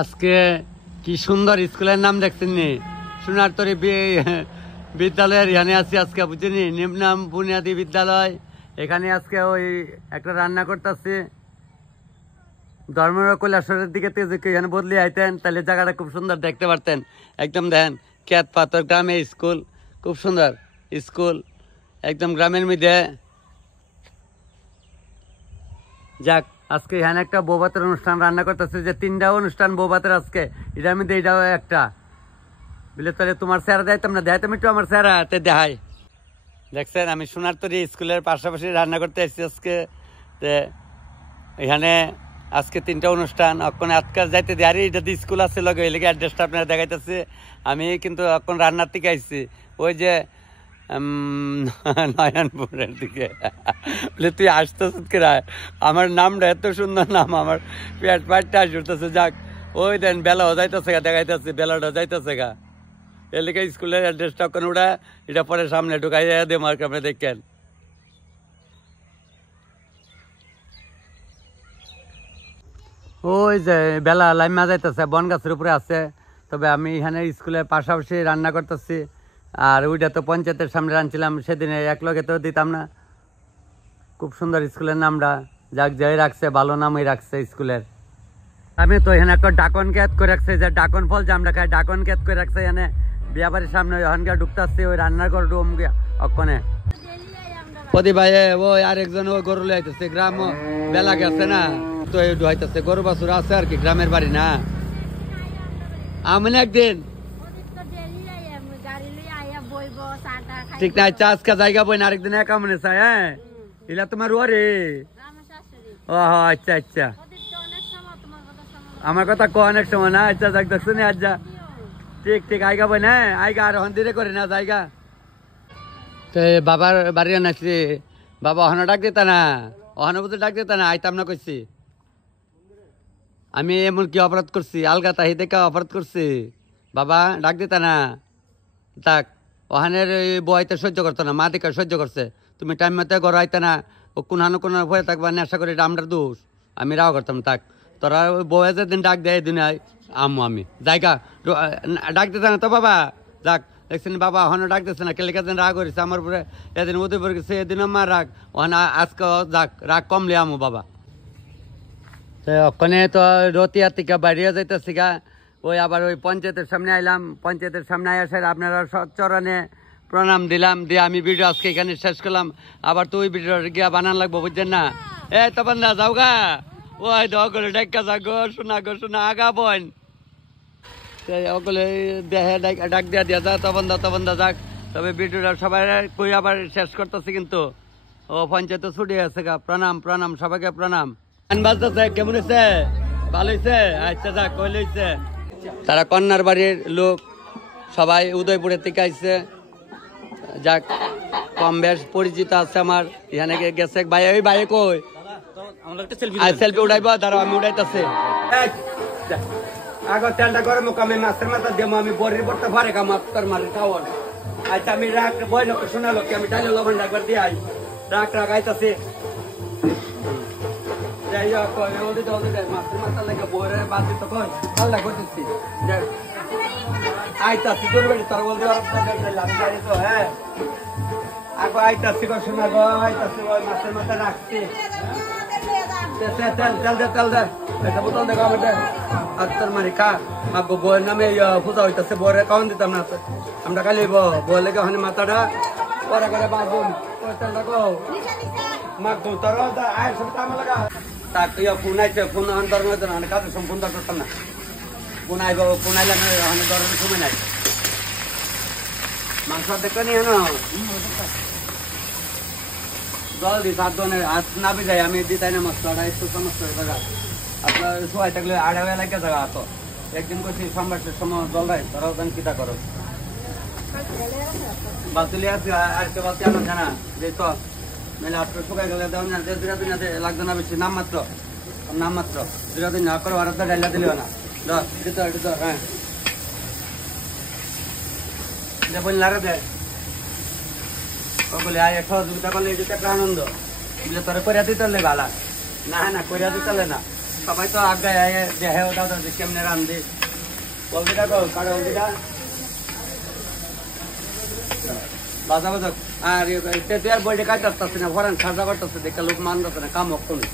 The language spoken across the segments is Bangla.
আজকে কি সুন্দর স্কুলের নাম দেখছেন নি? সোনারতরী বিদ্যালয়ের এখানে আছি আজকে, বুঝিনি, নিম্নাম বুনিয়াদী বিদ্যালয়। এখানে আজকে ওই একটা রান্না করতেছি। ধর্মের কৈলাসরের দিকে এখানে বদলে আইতেন তাহলে জায়গাটা খুব সুন্দর দেখতে পারতেন। একদম দেখেন ক্যাত পাথর গ্রামে স্কুল, খুব সুন্দর স্কুল একদম গ্রামের মধ্যে। যাক, আজকে এখানে একটা বৌভাতের অনুষ্ঠান রান্না করতেছে, যে 3টা অনুষ্ঠান বৌভাতের আজকে, এটার মধ্যে এটাও একটা। বুঝলে, তাহলে তোমার চেহারা দেয়তাম না, দেয়তাম একটু আমার চেহারাতে দেখাই। দেখছেন, আমি সোনারতরী স্কুলের পাশাপাশি রান্না করতে এসেছি আজকে। এখানে আজকে 3টা অনুষ্ঠান, এখন আজকাল যাইতে দিয়ে আরে এটা দিয়ে স্কুল আছে লগে, এলাকা অ্যাড্রেসটা আপনারা দেখাইতেছে। আমি কিন্তু এখন রান্নার থেকে আসছি ওই যে নয়নপুরের দিকে। বলে তুই আসতেছ কেরা? আমার নামটা এত সুন্দর নাম, আমার পেটটা আসতেছে। যাক, ওই দেন বেলাও যাইতেছে গা, দেখাইতেছে বেলাটা যাইতেছে গা। এলাকা স্কুলের অ্যাড্রেসটা এখন ওটা, এটা পরে সামনে ঢুকাই দিয়ে মার্ক আপনি দেখেন। ওই যে বেলা লাইমা যাইতেছে, বন গাছের উপরে আছে। তবে আমি এখানে স্কুলের পাশাপাশি রান্না করতেছি। আর ওইটা তো পঞ্চায়েতের সামনে রাঁধছিলাম সেদিনে, এক লগে তো দিতাম না। খুব সুন্দর স্কুলের নামটা, যাক যাই রাখছে, ভালো নামই রাখছে স্কুলের। আমি তো এখানে একটা ডাকন ক্যাত করে রাখছে, যে ডাকন ফল জামটা খায়, ডাকন ক্যাত করে রাখছে এখানে বিয়া বাড়ির সামনে। ওখানকার ঢুকতে আসছে ওই রান্নার ঘর রুম গিয়া অক্ষণে। প্রতি ভাই ওই আরেকজন ওই গরু লাইতেছে, গ্রাম বেলা গেছে না তো ঢুকাইতেছে। গরু বাছুর আছে আর কি, গ্রামের বাড়ি না। আমি একদিন ঠিক না, আজকে জায়গা বই না, আরেকদিন একা মনে চাই। হ্যাঁ, এলা তোমার ওরে। ও আচ্ছা আচ্ছা, আমার কথা কো অনেক সময় না। আচ্ছা যাক, দেখছো নি আজ যা, ঠিক ঠিক আইগা বই না, আইগা আর হন্দিরে করে না জায়গা। তো বাবার বাড়ি আনাইছি, বাবা অহনো ডাক দিতা না, অহনো বুঝে ডাক দিতা না, আইতাম না কইছি। আমি এমন কি অপরাধ করছি? আলগা তাহি দেখা অপরাধ করছি? বাবা ডাক দিতা না। তাক ওখানের বইতে সহ্য করতো না, মা দেখা সহ্য করছে। তুমি টাইম মতো ঘর আইতে না, ও কোনহানো কোন ভয়ে থাকবা, নেশা করে এটা আমরা দোষ। আমি রাও করতাম। তাক তোরা ওই বয়ে যেদিন ডাক দেয় এদিন আমু আমি জায়গা ডাক দিতে না তো বাবা। যাক, দেখছেন বাবা ওখানে ডাক দিচ্ছে না, কেলিকা দিন রাগ করেছে আমার উপরে, এদিন ওদের পরে গেছে, এদিন আমার রাগ, ওখানে আজকে যাক রাগ কমলে আমু বাবা। ওখানে তো রতিয়া থেকে বাইরে যাইতেছি গা। ওই আবার ওই পঞ্চায়েতের সামনে আইলাম, পঞ্চায়েতের সামনে আসার আপনারা চরণে প্রণাম দিলাম, দিয়ে আমি ভিডিও আজকে এখানে শেষ করলাম। আবার তো ওই ভিডিও গিয়া বানান লাগবো, বুঝছেন না? তখন না যাও গা, ওই দলে ডাকা যা গো, শোনা গো শোনা আগা বোন ওগুলো দেহে ডাক দিয়া দিয়া যা, তখন দা যাক। তবে ভিডিওটা সবাই কই আবার শেষ করতেছি কিন্তু। ও পঞ্চায়েত ছুটি আছে গা। প্রণাম প্রণাম, সবাইকে প্রণাম। বাজতেছে কেমন হয়েছে? ভালো হয়েছে? আচ্ছা যাক, কইলে হয়েছে। তারা কন্যার বাড়ির লোক সবাই উদয়পুরের থেকে আইছে। যাক, কম বেশ পরিচিত আছে আমার। এখানে গেছে ভাই, ওই ভাই কই সেলফি উঠাইব, দাঁড়াও আমি উঠাইতেছি। আগর তেলটা গরম আমি মাছের মাথা দেবো, আমি বড়ির পড়তে পারে কাম তোর মারি খাওয়ার। আচ্ছা আমি রাখ বই লোক শোনালো কি, আমি ডাইলে লবণ একবার দিয়ে আই। রাখ রাখ আইতাছি। যাই হোক মাছের মাথা লাগে বইরে বাদ দিতে কই পাল্লা করতেছি। আইতাছি তোর বেড়ি তোর বলতে তো। হ্যাঁ আগো আইতাছি গো, শোনা গো আইতাছি, ওই মাছের মাথা রাখছি। তেল দে বোতল দেখো আমার আর তোর মারি খা। আগো বইয়ের নামে পূজা হইতেছে, বইরে কাউন দিতাম না আমরা খালি বই লেগে ওখানে মাথাটা পরে করে বাঁধুন তেলটা গো মাখবো। তোর আয়ের সব কামে লাগা তাক ফোন আইছে, ফোন ধরনের না কাজের সব ফোন করতাম না। ফোন আইব, ফোন আইলে আমি ধরনের সময় নাই। মাংস দেখতে নিয়ে না জল দি 7 জনের হাত না যায়, আমি দিতাই না মশলাটা একটু সমস্যা হয়ে যাবে। আপনার সবাই থাকলে 8 লাগে জায়গা তো একদিন করছি সোমবারের সময় জল দেয়, তারাও দেন কিটা করো বাতুলি আছে আর কে বাতি আমার জানা যে তো মেলে আপনার শুকাই গেলে দেওয়া না, 2 দিন লাগতো না বেশি, নাম মাত্র 2 দিন না করো, আর ডাইলা দিলেও না দিত। হ্যাঁ বল লাগে দেয় বলে আয় সহযোগিতা করলে এটা একটা আনন্দ। তোরে করিয়া দিতে ভালা না, না করিয়া দিতে না সবাই তো আগে দেখে ওটা তো কেমনে রান্ধে বলবিটা কো কারো বলবিটা বাজা বাজা আর তুই আর বইটা কাজ করতেছে না ফরান সাজা করতেছে দেখে লোক মানতেছে না কাম হতো না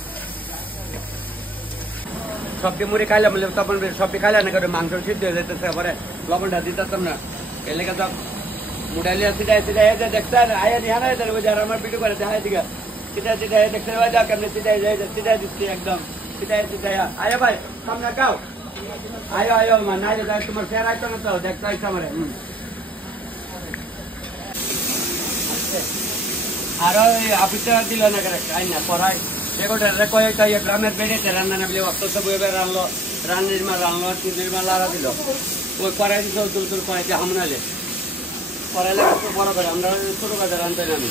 সবটি মুড়ি খাইলাম তখন সবটি খাইলে না করে মাংস সিদ্ধ হয়ে যেতেছে পরে লবণটা দিতাম না এলাকা তো মুডালিয়া সিটাই সিটাই দেখতে আয়া নিহানা আমার ভিডিও করে দেখায় দিকে সিটাই সিটাই দেখতে যা কেমনে সিটাই যাই সিটাই দিচ্ছি একদম সিটাই সিটাই আয়া ভাই সামনে কাও আয়ো আয়ো মা না যায় তোমার ফের আইতো না তো দেখতে আইছো আমারে আর ওই আপিটা দিল না করে খাই না পড়াই এগোটা কয়ে কয়ে গ্রামের বেড়েতে রান্না না বলে অত সব এবার রান্নলো রান্নির মা রান্নলো চিনির মা লাড়া দিল ওই কড়াই দিল তুল তুল কড়াইতে হামনালে কড়াইলে বড় করে আমরা ছোট করে রান্তে না আমি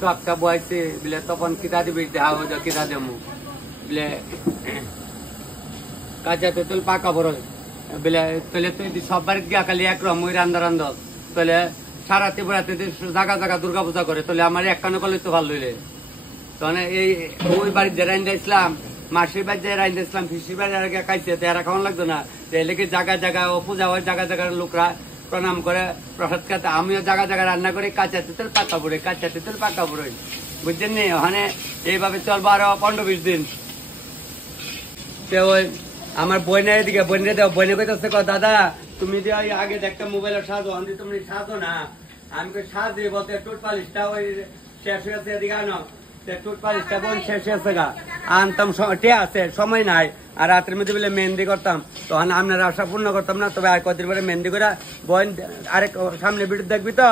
তো একটা বয়সে বলে তখন কিতা দিবি দেখা হয়ে যাও কিতা দেবো বলে কাজা তেঁতুল পাকা বড় বলে তাহলে তুই সব বাড়িতে গিয়া খালি একরকম ওই রান্ধা রান্ধ তাহলে সারা ত্রিপুরাতে জায়গা জায়গা দুর্গা পূজা করে তাহলে আমার এক কানে করলে তো ভালো হইলে তখন এই ওই বাড়ির যে রাইন্দা ইসলাম মাসির বাড়ি যে রাইন্দা ইসলাম ফিসির বাড়ি খাইছে এরা খাওয়ান লাগতো না এলাকে জায়গা জায়গা ও পূজা হয় জায়গা জায়গার লোকরা প্রণাম করে প্রসাদ খাতে আমিও জায়গা জায়গা রান্না করি কাঁচা তেঁতুল পাকা পড়ে কাঁচা তেঁতুল পাকা পড়ে বুঝছেন নি ওখানে এইভাবে চলবো আরো 15-20 দিন ওই আমার বইনের এদিকে বইনে দেও বইনে কইতেছে দাদা তুমি যে আগে একটা মোবাইলের সাজো আমি তুমি সাজো না আমি সাজ দিয়ে বলতে টুট পালিশটা ওই শেষ হয়েছে এদিকে আনো টুট পালিশটা বোন শেষ হয়েছে গা আনতাম আছে সময় নাই আর রাতের মধ্যে বলে মেহেন্দি করতাম তখন আপনার আশা পূর্ণ করতাম না তবে আর কদিন পরে মেহেন্দি করে বোন আরেক সামনে ভিডিও দেখবি তো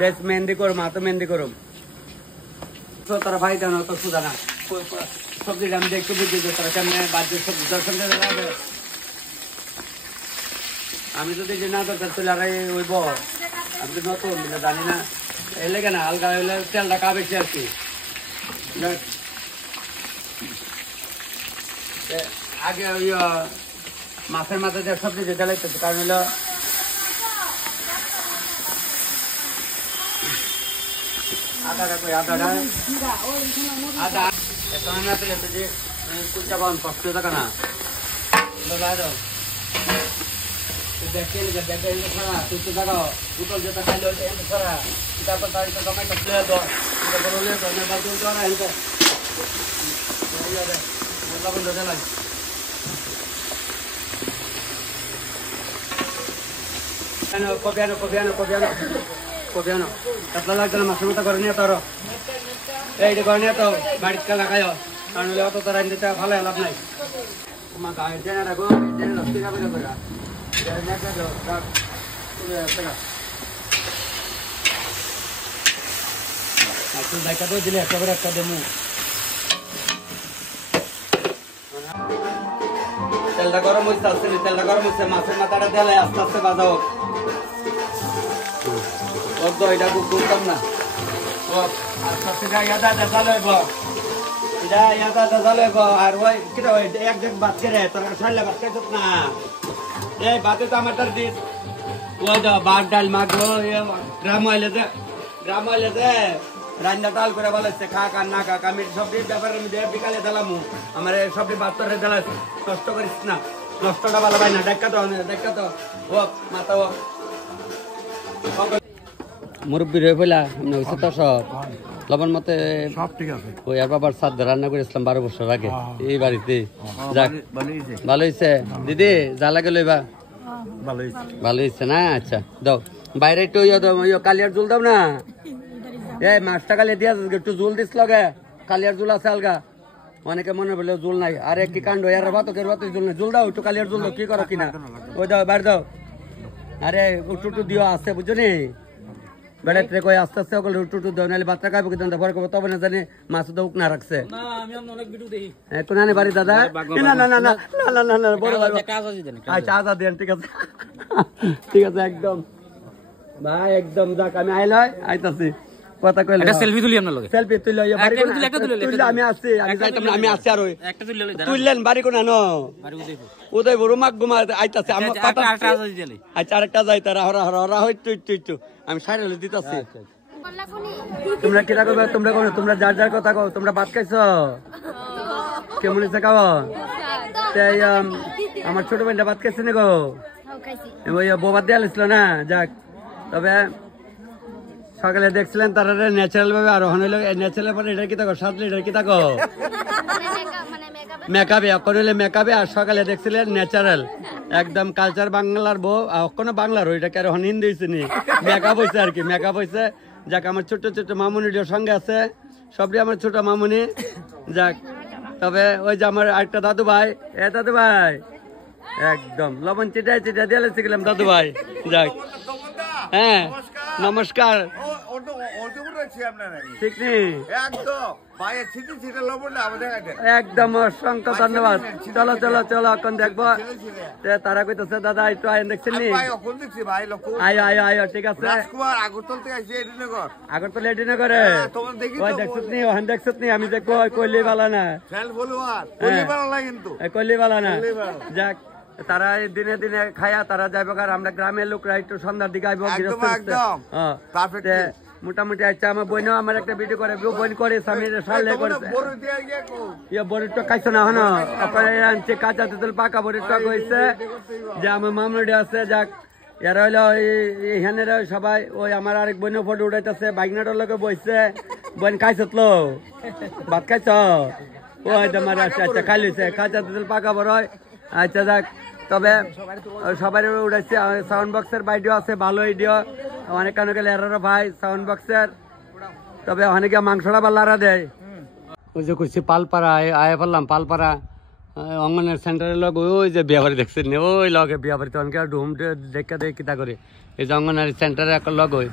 বেশ মেহেন্দি করো মা তো মেহেন্দি করো তারা ভাই দেন তো সুদা না সবজিটা আমি দেখতে বুঝি তারা কেমন বাদ্য সবজি দর্শন আমি যদি যে না দরকার চলে আর ওইব আমি তো নতুন জানি না এলে কেন হালকা হইলে তেলটা কা বেশি আর কি আগে ওই মাছের মাথা দিয়ে সবজি যেতে লাগতেছে কারণ হলো আদাটা কই আদাটা আদা এখন না পেলে তো যে কুচা পান কষ্ট থাকা না দেখেন যে দেখেন খারা তুই তো দেখো উতল যেটা খাইলে এত খারা তারপর তাই তো টমেটো প্লে দাও এটা বললে তো না বাজু তো না এটা মতলব বন্ধ না কবিয়ানো কাতলা লাগছে না মাছের মতো করে নিয়ে তোর এইটা করে নিয়ে তো বাড়িতে লাগাই কারণ অত তোর দিতে ভালো লাভ নাই তোমার গায়ে জেনে রাখো জেনে রাখতে যাবে দেখা তো দিলে একটা করে একটা দেবো তেলটা গরম হচ্ছে আসছে তেলটা গরম হচ্ছে মাছের মাথাটা দিলে আস্তে আস্তে বাজাও তো এটা খুব করতাম না আস্তে আস্তে ইয়াদা চালু হইব এটা ইয়াদা চালু হইব আর ওই কিটা ওই এক দেখ বাদ করে তোর ছাড়লে বাদ খাইছ না এই বাতে তো আমার তার দিস ওই তো ভাত ডাল মাখবো গ্রাম হইলে যে রান্না ডাল করে বলেছে খা খা না খা আমি সবজি ব্যাপারে বিকালে দিলাম আমার সবজি বাচ্চারে দিলাম কষ্ট করিস না নষ্টটা ভালো পাই না দেখা তো ও মাথা ও মুরব্বীর হয়ে পড়লা হয়েছে তো সব লবণ মতে সব ঠিক আছে ওই আর বাবার সাথ রান্না করেছিলাম 12 বছর আগে এই বাড়িতে যাক ভালো হয়েছে দিদি যা লাগে লইবা ভালো হয়েছে না আচ্ছা দাও বাইরে একটু কালিয়ার জল দাও না এই মাছটা কালিয়া দিয়া একটু জল দিস লগে কালিয়ার জল আছে আলগা অনেকে মনে বলে জল নাই আরে কি কাণ্ড আর বাতকের বাত জল নাই জল দাও একটু কালিয়ার জল দাও কি করো কিনা ওই দাও বাইরে দাও আরে একটু দিও আছে বুঝছো নি বেড়াতে কই আস্তে আস্তে ওগুলো টুটু দাও নাহলে বাচ্চা খাবে কিন্তু পরে কবে তবে না জানি মাছ তো উক না রাখছে না আমি অনেক ভিডিও দেখি কোন আনে বাড়ি দাদা না না না না না না না বড় ভাই আচ্ছা আজা দেন ঠিক আছে ঠিক আছে একদম ভাই একদম যাক আমি আইতাছি কথা কইলে একটা সেলফি তুলি আপনার লগে সেলফি তুলি বাড়ি কোন একটা তুলি আমি আসছি আমি যাইতাম না আমি আসছি আর ওই একটা তুলি লই তুললেন বাড়ি কোন আনো বাড়ি উদয়পুর রুমাক গুমা আইতাছে আমার পাতা আচ্ছা আরেকটা যাই তারা হরা হরা হরা হই তুই আমি সাইরে দিতাছি তোমরা কিরা করবে তোমরা করো তোমরা যার যার কথা কও তোমরা ভাত খাইছো কেমন হয়েছে খাওয়া আমার ছোট বোনটা ভাত খাইছে না গো ওই বোবার দেওয়া ছিল না যাক তবে সকালে দেখছিলেন তারা ন্যাচারাল ভাবে আর হইলো ন্যাচারাল পরে এটা কি থাকো 7 লিটার কি থাকো মেকআপে এখন হইলে মেকআপে আর সকালে দেখছিলেন ন্যাচারাল একদম কালচার বাংলার বউ কোনো বাংলার ওইটা কারো হিন্দি হয়েছে নি মেকআপ হয়েছে আর কি মেকআপ হয়েছে যাক আমার ছোট ছোট মামুনির সঙ্গে আছে সবই আমার ছোট মামুনি যাক তবে ওই যে আমার আরেকটা দাদু ভাই দাদু ভাই একদম লবণ চিটা চিটা দিয়ে গেলাম দাদু ভাই যাক হ্যাঁ নমস্কার ঠিক নেই একদম অসংখ্য ধন্যবাদ চলো চলো চলো এখন দেখবো তারা কইতেছে দাদা একটু আইন দেখছেন নি আয়ো আয়ো আয়ো ঠিক আছে আগরতলা এডিনগরে দেখছত নি ওখান দেখছত নি আমি দেখবো কইলি বালা না কইলি বালা না যাক তারা দিনে দিনে খায়া তারা যাইব আর আমরা গ্রামের লোকরা একটু সন্ধ্যার দিকে আইব মোটামুটি আচ্ছা আমার বোনও আমার একটা ভিডিও করে বোন করে বড়ির টক খাইছো না হনো আনছে কাঁচা তেঁতুল পাকা বড়ির টক হয়েছে যে আমার মামুডি আছে যাক এরা হইলো এখানে সবাই ওই আমার আরেক বোনও ফটো উঠাইতেছে বাইকনাটার লোকে বসছে বোন খাইছ লো ভাত খাইছ ওই তোমার আচ্ছা খাই লইছে কাঁচা তেঁতুল পাকা বড় আচ্ছা যাক তবে সবাই উঠাইছে সাউন্ড বক্সের বাইডিও আছে ভালো ভিডিও অনেক কারণে গেলে এরারও ভাই সাউন্ড বক্সের তবে অনেকে মাংসটা বা লাড়া দেয় ওই যে করছি পালপাড়া আয় পারলাম পালপাড়া অঙ্গনের সেন্টারের লগ ওই যে বিয়াবাড়ি দেখছেন ওই লগে বিয়াবাড়িতে অনেকে ডুম দেখা দেয় কিতা করে এই যে অঙ্গনারী সেন্টারে একটা লগ হয়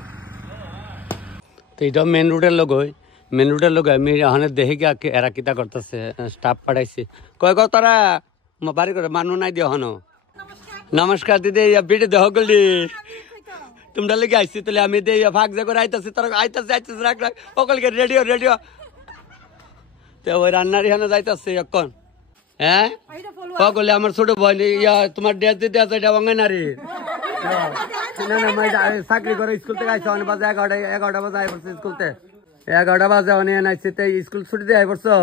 তো এইটাও মেন রোডের লগ হয় মেন রোডের লগ আমি ওখানে দেখে গিয়ে এরা কিতা করতেছে স্টাফ পাঠাইছি কয় কত তারা বাড়ি করে মানুষ নাই দিয়ে হনো নমস্কার দিদি বিটে দেহ গলি তোমরা লেগে আইসি তাহলে আমি দেই ভাগ যা করে আইতাছি তোরা আইতাছি আইতাছি রাখ রাখ সকলকে রেডিও রেডিও তো ওই রান্নার এখানে যাইতাছি এখন হ্যাঁ সকলে আমার ছোট বোন ইয়া তোমার ড্রেস দিতে আছে এটা অঙ্গনারী না না মাই চাকরি করে স্কুল থেকে আইসা অনেক বাজে 11টা বাজে আই পড়ছে স্কুল থেকে 11টা বাজে অনেক আইসি তাই স্কুল ছুটি দিয়ে আই পড়ছো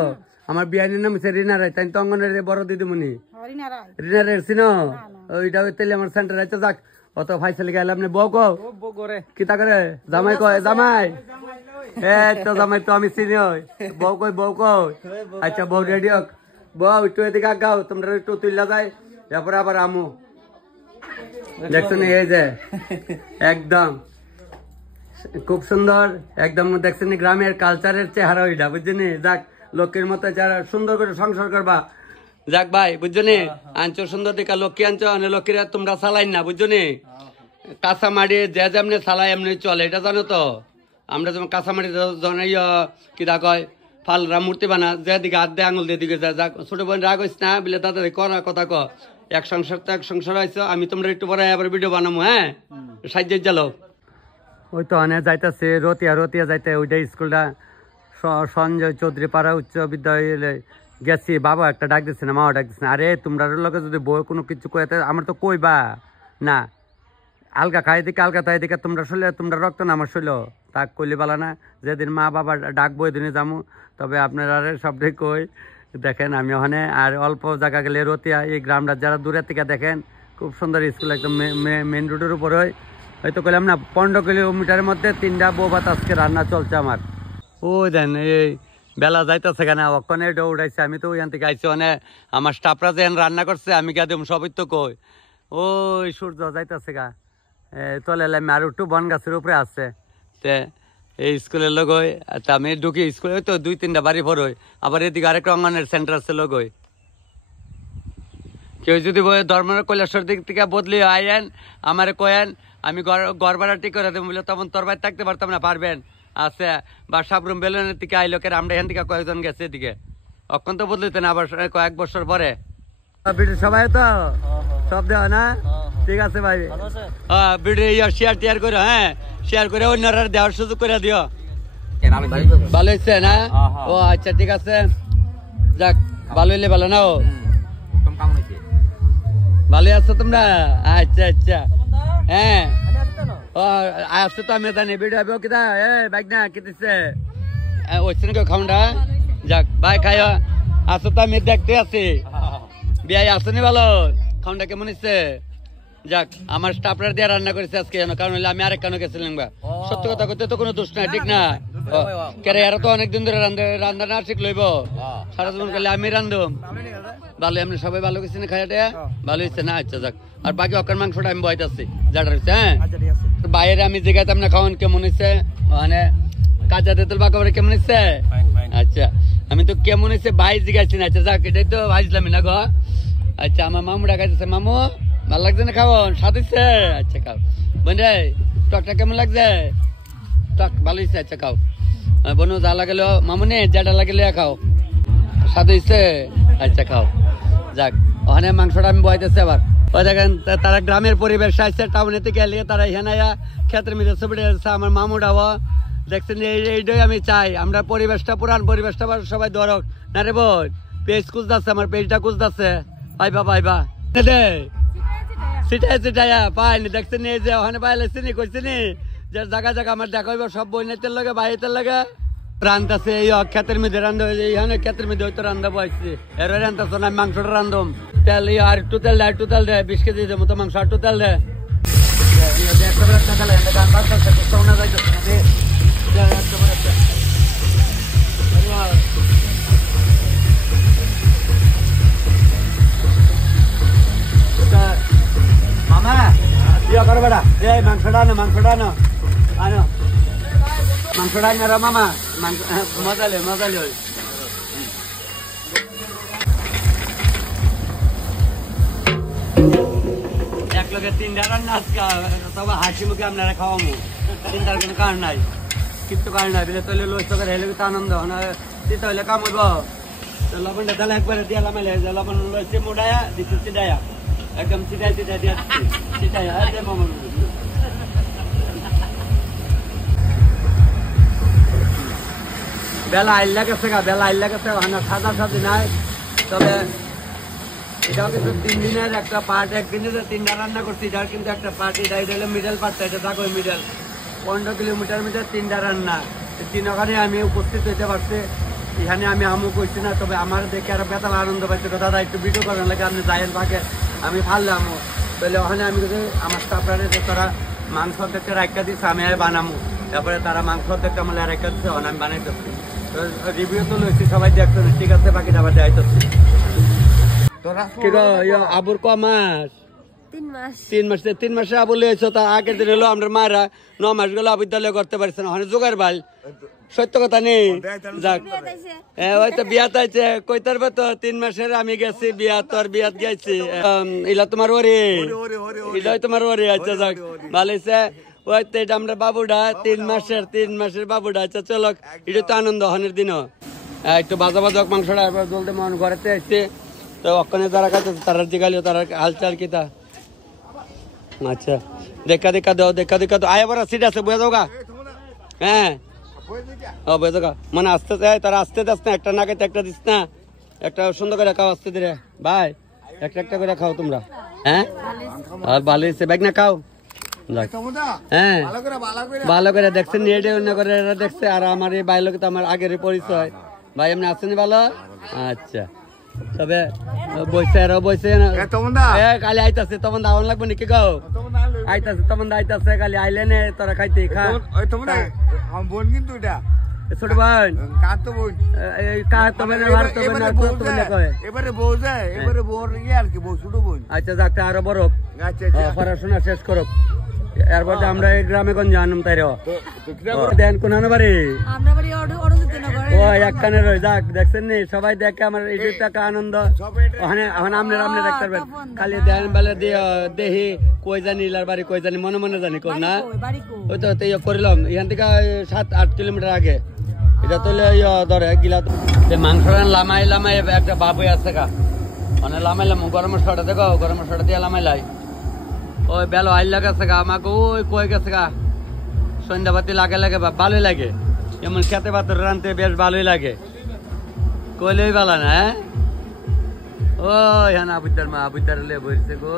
আমার বিয়ানির নাম হচ্ছে রিনা রায় তাই তো অঙ্গনারী বড় দিদিমণি রিনা রায় চিনো ওইটা তেলে আমার সেন্টার আছে যাক অত ফাইসালি গেলে আপনি বউ কো কিতা করে জামাই কয় জামাই তো জামাই তো আমি চিনি বউ কই আচ্ছা বউ রেডি হোক বউ একটু এদিকে আগাও তোমরা একটু তুললা যায় এরপরে আবার আমু দেখছো নি এই যে একদম খুব সুন্দর একদম দেখছেন গ্রামের কালচারের চেহারা ওইটা বুঝছেনি যাক লোকের মতো যারা সুন্দর করে সংসার করবা যাক ভাই বুঝছো নি আনছো সুন্দর দেখা লক্ষ্মী আনছো লক্ষ্মীরা তোমরা চালাই না বুঝছো নি কাঁচামাটি যে যেমনি চালাই এমনি চলে এটা জানো তো আমরা যেমন কাঁচামাটি কিতা কয় ফালরা মূর্তি বানা যেদিকে হাত দিয়ে আঙুল দিয়ে দিকে যায় যাক ছোট বোন রাগ হইস না বলে তাদের করা কথা ক এক সংসার তো এক সংসার হয়েছে আমি তোমরা একটু পরে আবার ভিডিও বানাবো হ্যাঁ সাহায্য চালো ওই তো অনেক যাইতেছে রতিয়া যাইতে ওইটা স্কুলটা সঞ্জয় চৌধুরী পাড়া উচ্চ বিদ্যালয়ে গেছি বাবা একটা ডাক দিচ্ছে না মাও ডাক দিচ্ছে না আরে তোমরা লোকে যদি বই কোনো কিছু কইতে আমার তো কইবা না আলগা খাই দিকে আলগা তাই দিকে তোমরা শুলে তোমরা রক্ত না আমার শুলো তাক কইলি বলা না যেদিন মা বাবা ডাকবো ওই দিনে যাবো তবে আপনারা সবটাই কই দেখেন আমি ওখানে আর অল্প জায়গা গেলে রতিয়া এই গ্রামটা যারা দূরের থেকে দেখেন খুব সুন্দর স্কুল একদম মেন রোডের উপরে হয়তো কইলাম না 15 কিলোমিটারের মধ্যে 3টা বউ ভাত আজকে রান্না চলছে আমার ওই দেন এই বেলা যাইতেছে কেন ওখানে দৌড়াইছে আমি তো ওইখান থেকে আইছি মানে আমার স্টাফরা যেন রান্না করছে আমি গা দেব সবই তো কই ওই সূর্য যাইতেছে গা চলে এলাম আর একটু বন গাছের উপরে আসছে তে এই স্কুলের লোক হই আমি ঢুকি স্কুলে তো 2-3টা বাড়ি পর হই আবার এদিকে আরেকটা অঙ্গনের সেন্টার আছে লোক হই কেউ যদি ধর্মের কৈলাসর দিক থেকে বদলি আইন আমার কয়েন আমি ঘর ভাড়া ঠিক করে দেবো বলে তখন তোর বাড়ি থাকতে পারতাম না পারবেন আছে বা সাবরুম বেলুনের দিকে আই লোকের আমরা এখান থেকে কয়েকজন গেছে এদিকে অক্ষণ তো বদলিতে না আবার কয়েক বছর পরে সবাই তো সব দেওয়া না ঠিক আছে ভাই ভিডিও শেয়ার টিয়ার করে হ্যাঁ শেয়ার করে অন্যরা দেওয়ার সুযোগ করে দিও ভালো হচ্ছে না ও আচ্ছা ঠিক আছে যাক ভালো হইলে ভালো না ও ভালো আছো তোমরা আচ্ছা আচ্ছা হ্যাঁ ও আসছে তো আমি জানি ভিডিও হবে কিতা এ বাইক না কি দিছে ওইখানে কেউ খাউন্ডা যাক ভাই খাই আসছে তো আমি দেখতে আছি বিয়াই আসেনি ভালো খাউন্ডা কেমন হচ্ছে যাক আমার স্টাফরা দিয়ে রান্না করেছে আজকে কারণ হলে আমি আরেক কানো গেছিলাম সত্যি কথা করতে তো কোনো দোষ নাই ঠিক না কেরে এরা তো অনেকদিন ধরে রান্না না শিখ লইব সারা জীবন করলে আমি রান্ধুম ভালো এমনি সবাই ভালো কিছু না খাইটা ভালো হচ্ছে না আচ্ছা যাক আর বাকি অকার মাংসটা আমি বইতে আসছি যাটা হচ্ছে হ্যাঁ বাইরে আমি জিগাইতাম না খাওয়ান কেমন হচ্ছে মানে কাঁচা তেঁতুল বাঁকা কেমন হচ্ছে আচ্ছা আমি তো কেমন হচ্ছে ভাই জিগাইছি না আচ্ছা যাক এটাই তো ভাইছিলাম না গো আচ্ছা আমার মামুটা খাইতেছে মামু ভালো লাগছে না খাওয়ান স্বাদ হচ্ছে আচ্ছা খাও বুঝলে টকটা কেমন লাগছে টক ভালো হচ্ছে আচ্ছা খাও বনু যা লাগলো মামুনি যেটা লাগলে খাও স্বাদ হচ্ছে আচ্ছা খাও যাক ওখানে মাংসটা আমি বইতেছি আবার ওই দেখেন তারা গ্রামের পরিবেশ আসছে টাউনে থেকে গেলে তারা এখানে ক্ষেত্রের মধ্যে ছবি আসছে আমার মামুটাও দেখছেন এইটাই আমি চাই আমরা পরিবেশটা পুরান পরিবেশটা সবাই ধরক না রে বোন পেজ খুঁজতেছে আমার পেজটা খুঁজতেছে পাইবা পাইবা দে সিটাই সিটাইয়া পাইনি দেখছেন এই যে ওখানে পাইলে চিনি কইছিনি যে জায়গা জায়গা আমার দেখা হইব সব বইনেতের লাগে বাইরেতের লাগে রান্তাছে এই ক্ষেতের মধ্যে রান্ধা হয়েছে এইখানে ক্ষেতের মধ্যে হয়তো রান্ধা বসছি এর রান্তাছ না মাংসটা রান্ধম তেল আর একটু তেল দেয় 20 কেজি মতো মাংস আর একটু তেল দেয় মামা ইয়া করো বেটা এই মাংসটা আনো মাংসটা আনো আনো মাংসটা আনো মামা মজা লে এক লোকে 3টা রান্না আজকে তবে হাসি মুখে আপনারা খাওয়াবো চিন্তার কোনো কারণ নাই কিছু কারণ নাই বিলে তৈলে লইছ করে হেলে তো আনন্দ দিতে হইলে কাম হইব লবণটা তাহলে একবারে দিয়া লামাইলে লবণ লইছে মোড়ায়া দিচ্ছে চিডায়া একদম চিটাই চিটাই দিয়া চিটাই দে মামা বেলা আইল্লা গেছে ওখানে সাদা সাদি নাই তবে এটাও কিন্তু 3 দিনের একটা পার্ট একদিনে 3টা রান্না করছি যার কিন্তু একটা পার্ট এটা হলো মিডল পার্টটা এটা থাকো মিডল 15 কিলোমিটার 3টা রান্না 3 ওখানে আমি উপস্থিত হইতে পারছি এখানে আমি আমু করছি না তবে আমার দেখে আরো বেতাল আনন্দ পাইছে দাদা একটু ভিডিও করার লাগে আপনি যাইয়েন থাকে আমি ফাললাম তাহলে ওখানে আমি আমার স্টাফরা তারা মাংস দেখতে রাখা দিচ্ছে আমি বানামো তারপরে তারা মাংস দেখতে আমার রাখা দিচ্ছে আমি বানাইতেছি রিভিউ তো লইছি সবাই দেখছো ঠিক আছে বাকি আবার যাইতেছি আবুর ক মাস 3 মাসে আবু লইছো তা আগের দিন হলো আমরা মারা 9 মাস গেল বিদ্যালয় করতে পারছে না ওখানে জোগাড় ভাই সত্য কথা নেই যাক ওই তো বিয়াত আছে কইতার তো 3 মাসের আমি গেছি বিয়াত গেছি ইলা তোমার ওরে ইলাই তোমার ওরে আচ্ছা যাক ভালো হয়েছে ওই তো এটা আমরা বাবুটা 3 মাসের বাবুটা আচ্ছা চলো এটা তো আনন্দ হনের দিনও একটু বাজা মাংসটা এবার জলদি মন ঘরেতে আসছে তো ওখানে যারা খাচ্ছে তারা জিগালিও তারা হালচাল কিতা আচ্ছা দেখা দাও আয় বড় সিট আছে বুঝে যাও গা হ্যাঁ ও বুঝে যাও মানে আসতে চাই তারা আসতে যাস না একটা না খাইতে একটা দিস না একটা সুন্দর করে খাও আসতে দিলে ভাই একটা করে খাও তোমরা হ্যাঁ আর ভালো হয়েছে ব্যাগ না খাও হ্যাঁ ভালো করে দেখছেন নেটে অন্য করে এরা দেখছে আর আমার এই ভাই লোক তো আমার আগের পরিচয় ভাই এমনি আসেনি ভালো আচ্ছা তবে বইছে আরো বইছে কালি আইতাছে তখন দাওয়ান লাগবে নাকি গাও আইতাছে তখন আইতাছে কালি আইলে নে তোরা খাইতে খা বোন কিন্তু এটা ছোট বোন কার তো বোন কার তো বোন আর তো বোন তো বোন কয় এবারে বউ যায় এবারে বউর ইয়ে আর কি বউ ছোট বোন আচ্ছা যাক আরো বড় আচ্ছা পড়াশোনা শেষ করো এরপর আমরা এই গ্রামে কোন জানম তাই রে দেন কোন বাড়ি আমরা বাড়ি ও এক কানে রই যাক দেখছেন নি সবাই দেখে আমার এই টাকা আনন্দ ওখানে আপনি দেখতে পারবেন খালি দেন বেলা দেহি কই জানি ইলার বাড়ি কই জানি মনে মনে জানি কোন না ওই তো করিলাম এখান থেকে 7-8 কিলোমিটার আগে এটা তো ধরে গিলা মাংস লামাই একটা বাবু আছে গা মানে লামাইলাম গরম মশলাটা দেখো গরম মশলাটা দিয়ে লামাইলাই ওই বেলো আইলা গেছে গা আমাকে ওই কই গেছে গা সন্ধ্যাবাতি লাগে ভালোই লাগে এমন খেতে পাথর রানতে বেশ ভালোই লাগে কইলেই ভালো না হ্যাঁ ও হ্যাঁ আবুদার লে বলছে গো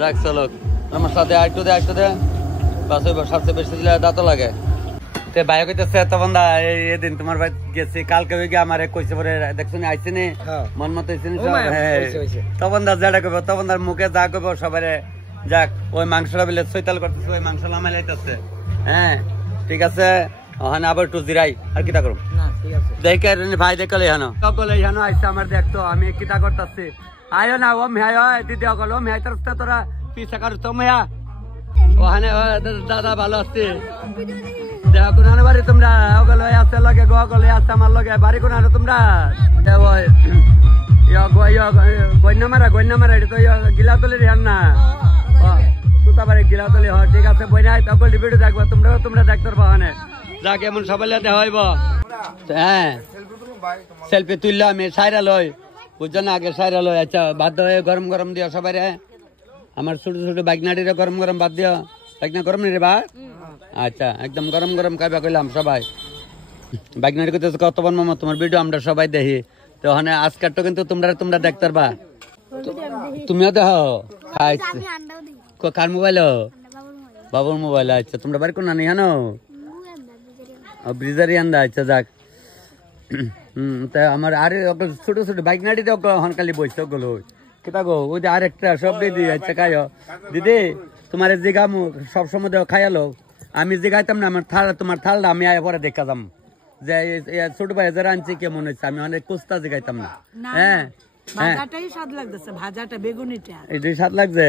রাখ চলো আমার সাথে একটু দে বাস হইব সবচেয়ে বেশি দিলে দাঁত লাগে তে ভাই কইতেছে তখন দা এদিন তোমার ভাই গেছি কালকে ওই গিয়ে আমার কইছে পরে দেখছো নি আইছে নি মন মতো হইছে নি তখন দা যেটা কইব তখন দার মুখে যা কইব সবারে যাক ওই মাংসটা বিলে সৈতাল করতেছে ওই মাংস লামাই লাইতেছে হ্যাঁ ঠিক আছে ওখানে আবার একটু জিরাই আর কিটা করব না ঠিক আছে দেখে ভাই দেখলে এখানে সকলে এখানে আইছে আমার দেখতো আমি কিটা করতেছি আয়ো না ও মেহাই হয় দিদি অকল ও মেহাই তোর তোরা পিছা কার তো মেয়া ওখানে দাদা ভালো আছে দেখো কোন বাড়ি তোমরা ওগুলো আছে লগে গলে আছে আমার লগে বাড়ি কোন তোমরা গন্যা মারা এটা তো গিলাতলি রিহান না সুতাবাড়ি গিলাতলি হয় ঠিক আছে বই নাই তখন ভিডিও দেখবো তোমরা দেখতে পারবো ওখানে যা কেমন সবাই দেখা হইব হ্যাঁ সেলফি তুললে আমি সাইরা লই বুঝছো না আগে সাইরা লই আচ্ছা বাধ্য হয়ে গরম গরম দিও সবাই রে আমার ছোট ছোট বাইকনাটিরে গরম গরম বাদ দিও বাইকনা গরম নি রে বা আচ্ছা একদম গরম গরম খাইবা কইলাম সবাই বাইকনাটি কইতেছে কত বন মামা তোমার ভিডিও আমরা সবাই দেখি তো ওখানে আজকারটা কিন্তু তোমরা দেখতে পারবা তুমিও দেখো খাইছি কার মোবাইল বাবুর মোবাইল আচ্ছা তোমরা বাড়ি কোন না জানো ব্রিজারি আন্দা আচ্ছা যাক তা আমার আরে ছোট ছোট বাইক নাটিতে হনকালি বসছে ওগুলো কেটা গো ওই যে আরেকটা সব দিদি আচ্ছা খাইও দিদি তোমার জিগামু সবসময় দেওয়া খাইয়ালো আমি জিগাইতাম না আমার তোমার থালটা আমি আয় পরে দেখা যাম যে ছোট ভাই যারা আনছি কেমন হয়েছে আমি অনেক কুস্তা জিগাইতাম না হ্যাঁ ভাজাটাই স্বাদ লাগতেছে ভাজাটা বেগুনিটা এটাই স্বাদ লাগছে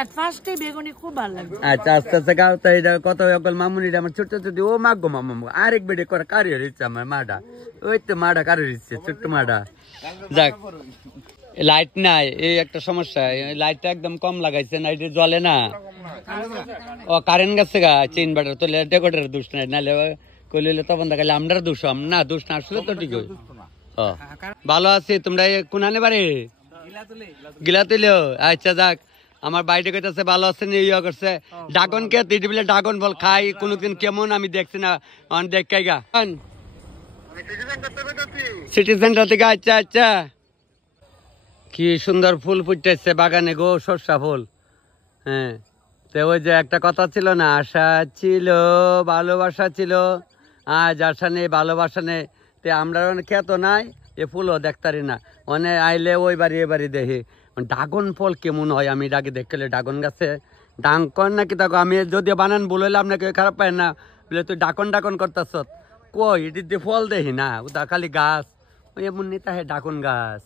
এট ফার্স্টে বেগুনি খুব ভালো লাগছে আচ্ছা আস্তে আস্তে গাও তো এটা কত অকল মামুনিটা আমার ছোট ছোট ও মাগো মামু আরেক বেডে করে কারি হচ্ছে আমার মাটা ওই তো মাটা কারি হচ্ছে ছোট্ট মাটা যাক লাইট নাই এই একটা সমস্যা লাইটটা একদম কম লাগাইছে না এটা জ্বলে না ও কারেন্ট গেছে গা চেইন বাটার তো ডেকোটার দোষ নাই নাহলে কইলে তখন দেখালে আমরা দোষ না দোষ না আসলে তো ঠিক ভালো আছি তোমরা কোনানে বাড়ি গিলাতুলি আচ্ছা যাক আমার বাড়িতে কইতাছে ভালো আছে ইয়ে করছে ড্রাগন কে দিদিবিলে ড্রাগন বল খাই কোনদিন কেমন আমি দেখছি না দেখাই গা সিটি সেন্টার থেকে আচ্ছা আচ্ছা কি সুন্দর ফুল ফুটতেছে বাগানে গো সরষা ফুল হ্যাঁ তো ওই যে একটা কথা ছিল না আশা ছিল ভালোবাসা ছিল আজ আশা নেই ভালোবাসা নেই তে আমরা খেত নাই এ ফুলও দেখতারি না অনেক আইলে ওই বাড়ি এ বাড়ি দেখি ড্রাগন ফল কেমন হয় আমি ডাকে দেখলে ড্রাগন গাছে ডাঙ্কন নাকি দেখো আমি যদিও বানান বললে আপনাকে খারাপ পাই না বলে তুই ডাকন করতেছ কই এটি ফল দেখি না ওটা খালি গাছ ওই এমন নিতে হয় ডাকন গাছ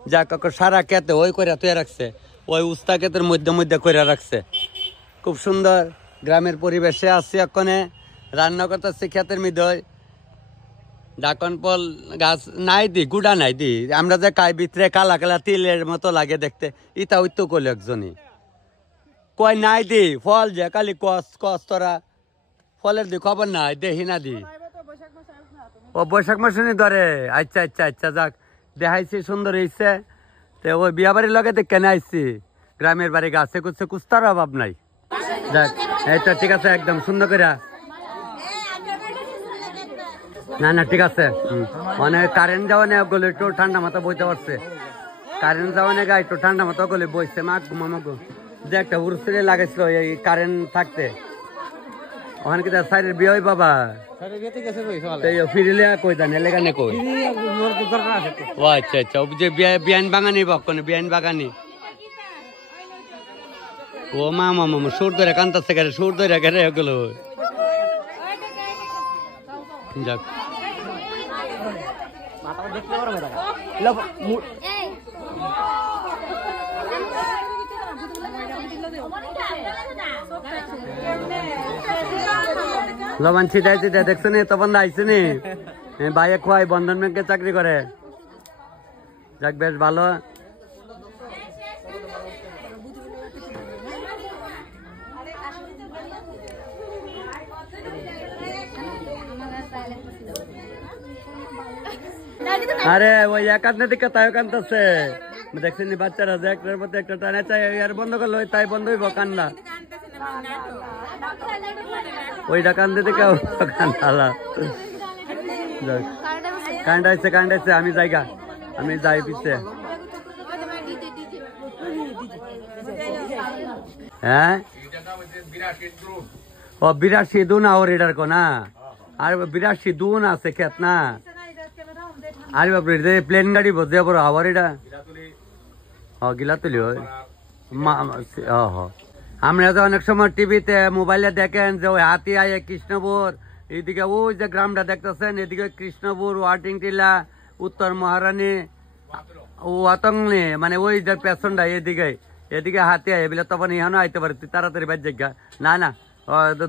যা কাকর সারা খেতে ওই করে তুই রাখছে ওই উস্তা ক্ষেতের মধ্যে করে রাখছে খুব সুন্দর গ্রামের পরিবেশে আসছে এক্ষণে রান্না করতেছে ক্ষেতের মধ্যে ডাকন ফল গাছ নাই দি গুড়া নাই দি আমরা যে খাই ভিতরে কালা কালা তিলের মতো লাগে দেখতে ইটা ওই তো করলো একজনই কয় নাই দি ফল যে কালি কস তোরা ফলের দি খবর নাই দেখি না দি ও বৈশাখ মাসে নি ধরে আচ্ছা আচ্ছা আচ্ছা যাক দেখাইছি সুন্দর হয়েছে তো ওই বিয়া বাড়ির লগে কেন আইসি গ্রামের বাড়ি গাছে কুচ্ছে কুস্তার অভাব নাই যাক এইটা ঠিক আছে একদম সুন্দর করে না না ঠিক আছে মানে কারেন্ট যাওয়া নেই গেলে একটু ঠান্ডা মাথা বইতে পারছে কারেন্ট যাওয়া নেই গা একটু ঠান্ডা মাথা গেলে বইছে মাগো যে একটা উড়সিলে লাগাইছিল এই কারেন্ট থাকতে ওখানে কি তার সাইডের বিয়ে হয় বাবা ফিরিলে কই জান এলাকানে কই ও আচ্ছা আচ্ছা যে বিয়ান বাগানি বকনে বিয়ান বাগানি ও মামা সুর ধরে কান্তাছে গেলে সুর ধরে গেলে ওগুলো যাক লবণ ছিটাই দেখছো নি তখন আইসে নি ভাইয়ে খোয়াই বন্ধন ব্যাংকে চাকরি করে যাক বেশ ভালো আরে ওই একান্তে দিকে তাই কান্দছে দেখছেন বাচ্চারা যে একটার মধ্যে একটা টানে চাই আর বন্ধ করলো তাই বন্ধ হইব কান্না ওইটা কান্দে দিকে কান্দালা কান্দাইছে আমি জায়গা আমি যাই পিছে হ্যাঁ ও 82 দুন আর এটার কো না আর 82 দুন আছে ক্ষেত না আরে বাপরে প্লেন গাড়ি বজে বড় আবার এটা গিলা তুলি ওই আমরা তো অনেক সময় টিভিতে মোবাইলে দেখেন যে ওই হাতি আয়ে কৃষ্ণপুর এইদিকে ওই যে গ্রামটা দেখতেছেন এদিকে কৃষ্ণপুর ওয়াটিং টিলা উত্তর মহারানী ও আতঙ্গে মানে ওই যে পেছনটা এদিকে হাতি আয় বলে তখন ইহানো আইতে পারে তুই তাড়াতাড়ি বাদ জায়গা না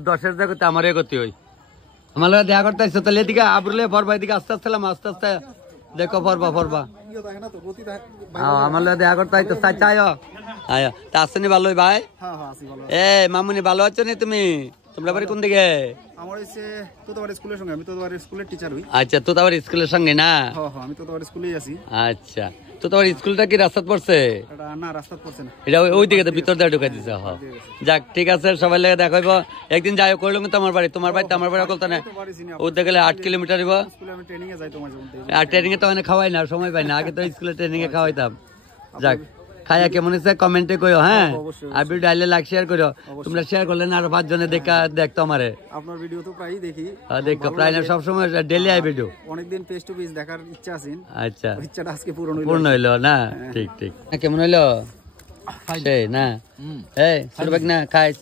10-এর জায়গাতে আমার এগোতে ওই আমার দেখা করতে আসছে তাহলে এদিকে আবরুলে পড়বা এদিকে আস্তে আস্তে দেখো পড়বা আমার দেখা করতে হয়তো চাই আয়া তা আসছেনি ভালোই ভাই এ মামুনি ভালো আছো নি তুমি তোমরা বাড়ি কোন দিকে আমার হইছে তোতাবাড়ি স্কুলের সঙ্গে আমি তোতাবাড়ি স্কুলের টিচার হই আচ্ছা তোতাবাড়ি স্কুলের সঙ্গে না আমি তোতাবাড়ি স্কুলেই আছি আচ্ছা তোতাবাড়ি স্কুলটা কি রাস্তা পড়ছে এটা না রাস্তা পড়ছে না এটা ওই দিকে তো ভিতর দিয়ে ঢুকাই দিছে যাক ঠিক আছে সবাই লেগে দেখাইবো একদিন যাই করলাম তোমার বাড়ি তোমার বাড়ি কলতা না ও দেখলে 8 কিলোমিটার দিব স্কুলে আমি ট্রেনিং এ যাই তোমার যেমন আর ট্রেনিং এ তো অনেক খাওয়াই না সময় পাই না আগে তো স্কুলে ট্রেনিং এ খাওয়াইতাম যাক খায়া কেমন হয়েছে কমেন্টে কইও হ্যাঁ আর ভিডিও ডাইলে লাইক শেয়ার করো তোমরা শেয়ার করলে না আরো 5 জনে দেখতো আমারে আপনার ভিডিও তো প্রায়ই দেখি দেখো প্রায় না সব সময় ডেইলি আই ভিডিও অনেকদিন ফেস টু ফেস দেখার ইচ্ছা আছে আচ্ছা ইচ্ছাটা আজকে পূরণ হইলো না ঠিক কেমন হইলো সেই না এই সুরবাগ না খাইস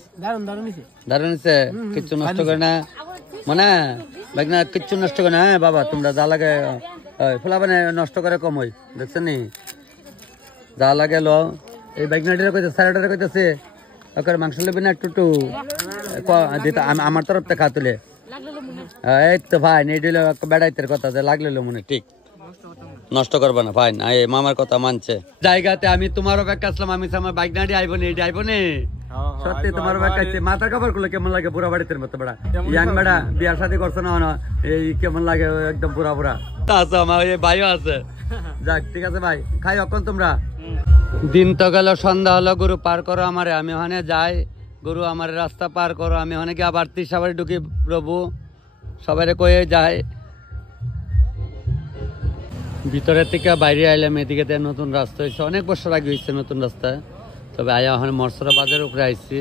দারুন হইছে কিচ্ছু নষ্ট করে না মানে বাগ না কিচ্ছু নষ্ট করে না হ্যাঁ বাবা তোমরা যা লাগে ফুলা মানে নষ্ট করে কম হই দেখছেন নি যা লাগে লো এই বাইকনাটিরা কইতে স্যালাডারে কইতেছে ওকে মাংস লেবে না একটু দিতে আমার তরফ থেকে খাতুলে এই তো ভাই নেই দিলে বেড়াইতের কথা যে লাগলো মনে ঠিক নষ্ট করবে না ভাই এই মামার কথা মানছে জায়গাতে আমি তোমার অপেক্ষা আসলাম আমি আমার বাইকনাটি আইবো নি সত্যি তোমার অপেক্ষা আছে মাথার কাপড় গুলো কেমন লাগে বুড়া বাড়িতে মতো বেড়া ইয়াং বেড়া বিয়ার সাথে করছো না এই কেমন লাগে একদম বুড়া আছে আমার এই ভাইও আছে যাক ঠিক আছে ভাই খাই অক্ষণ তোমরা দিন তো গেল সন্ধ্যা হলো গরু পার করো আমারে আমি ওখানে যাই গরু আমার রাস্তা পার করো আমি ওখানে গিয়ে আবার 30 ঢুকি প্রভু সবাই কয়ে যায় ভিতরের থেকে বাইরে আইলাম এদিকে নতুন রাস্তা হয়েছে অনেক বছর আগে হয়েছে নতুন রাস্তা তবে আয়া ওখানে মরসরা বাজারের উপরে আইছি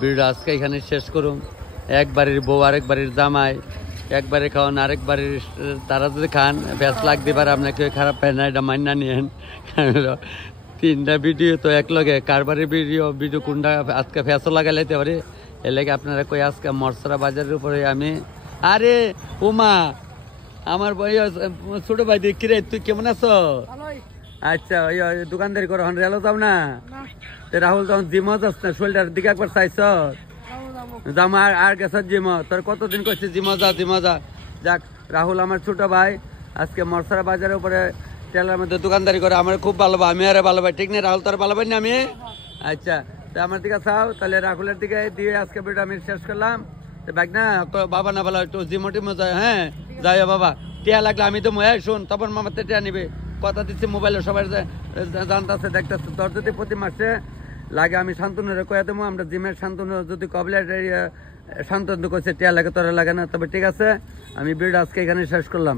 ভিডিও আজকে এখানে শেষ করুন এক বাড়ির বউ আরেক বাড়ির জামাই একবারে খাওয়ান আরেক বাড়ির তারা যদি খান ব্যাস লাগতে পারে আপনাকে খারাপ পায় না এটা মান্না নিয়েন 3টা ভিডিও তো এক লগে কারবারের ভিডিও কোনটা আজকে ফ্যাসও লাগাইতে পারে এর লাগে আপনারা কই আজকে মরসরা বাজারের উপরে আমি আরে উমা আমার ছোট ভাই দেখি রে তুই কেমন আছো আচ্ছা ওই দোকানদারি করো রেলো যাও না রাহুল তখন জিমও যাস না শোল্ডার দিকে একবার চাইছ জামা আর গেছে জিম তোর কতদিন করছে জিম যা যাক রাহুল আমার ছোট ভাই আজকে মরসরা বাজারের উপরে টেলার মধ্যে দোকানদারি করে আমার খুব ভালো ভাই আমি আরে ভালো ভাই ঠিক নেই রাহুল তোর ভালো ভাই না আমি আচ্ছা তো আমার দিকে চাও তাহলে রাহুলের দিকে দিয়ে আজকে ভিডিও আমি শেষ করলাম ব্যাগ না বাবা না ভালো একটু জিমো টিমো যায় হ্যাঁ যাই বাবা টিয়া লাগলে আমি তো মনে শোন তখন মামাতে টিয়া নিবে কথা দিচ্ছি মোবাইলে সবাই জানতেছে দেখতেছে তোর যদি প্রতি মাসে লাগে আমি শান্তনুরে কয়ে দেবো আমরা জিমের শান্তনু যদি কবলে শান্তনু করছে টিয়া লাগে তোরা লাগে না তবে ঠিক আছে আমি ভিডিও আজকে এখানে শেষ করলাম।